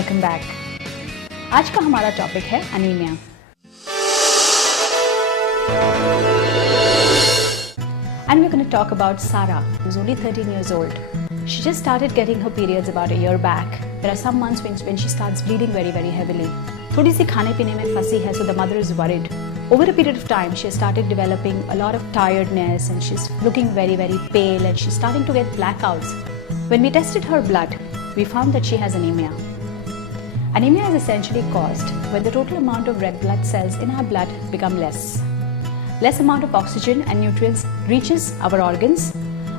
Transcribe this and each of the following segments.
Welcome back. आज का हमारा टॉपिक है anaemia. And we're going to talk about Sarah, who's only 13 years old. She just started getting her periods about a year back. There are some months when she starts bleeding very, very heavily. थोड़ी सी खाने पीने में फंसी है, so the mother is worried. Over a period of time, she has started developing a lot of tiredness and she's looking very, very pale and she's starting to get blackouts. When we tested her blood, we found that she has anemia. Anemia is essentially caused when the total amount of red blood cells in our blood become less. Less amount of oxygen and nutrients reaches our organs,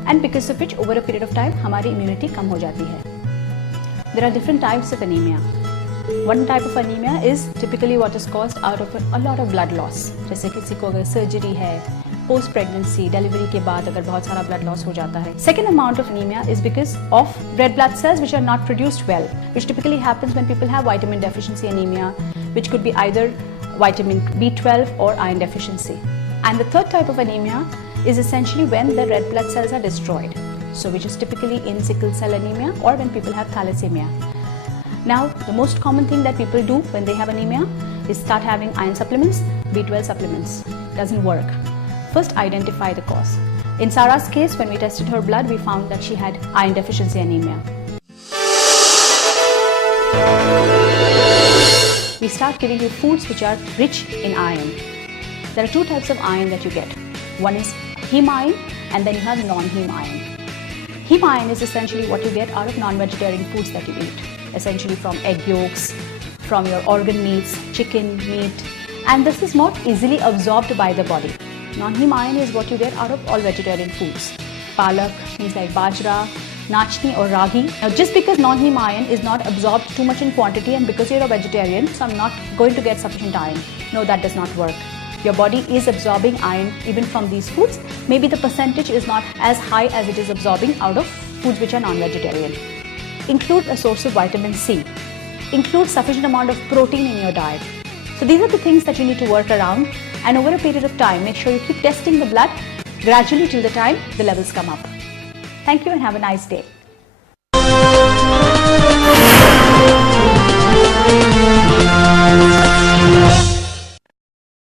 and because of which over a period of time हमारी immunity कम हो जाती है. There are different types of anemia. One type of anemia is typically what is caused out of a lot of blood loss. जैसे किसी को अगर surgery है, post pregnancy, delivery के बाद अगर बहुत सारा blood loss हो जाता है. Second amount of anemia is because of red blood cells which are not produced well, which typically happens when people have vitamin deficiency anemia, which could be either vitamin B12 or iron deficiency. And the third type of anemia is essentially when the red blood cells are destroyed. So which is typically in sickle cell anemia or when people have thalassemia. Now, the most common thing that people do when they have anemia is start having iron supplements, B12 supplements. Doesn't work. First, identify the cause. In Sarah's case, when we tested her blood, we found that she had iron deficiency anemia. We start giving you foods which are rich in iron. There are two types of iron that you get. One is heme iron and then you have non-heme iron. Heme iron is essentially what you get out of non-vegetarian foods that you eat. Essentially from egg yolks, from your organ meats, chicken, meat. And this is more easily absorbed by the body. Non-heme iron is what you get out of all vegetarian foods. Palak, things like bajra, nachni or ragi. Now just because non-heme iron is not absorbed too much in quantity and because you're a vegetarian, so I'm not going to get sufficient iron. No, that does not work. Your body is absorbing iron even from these foods. Maybe the percentage is not as high as it is absorbing out of foods which are non-vegetarian. Include a source of vitamin C. Include sufficient amount of protein in your diet. So these are the things that you need to work around, and over a period of time, make sure you keep testing the blood gradually till the time the levels come up. Thank you and have a nice day.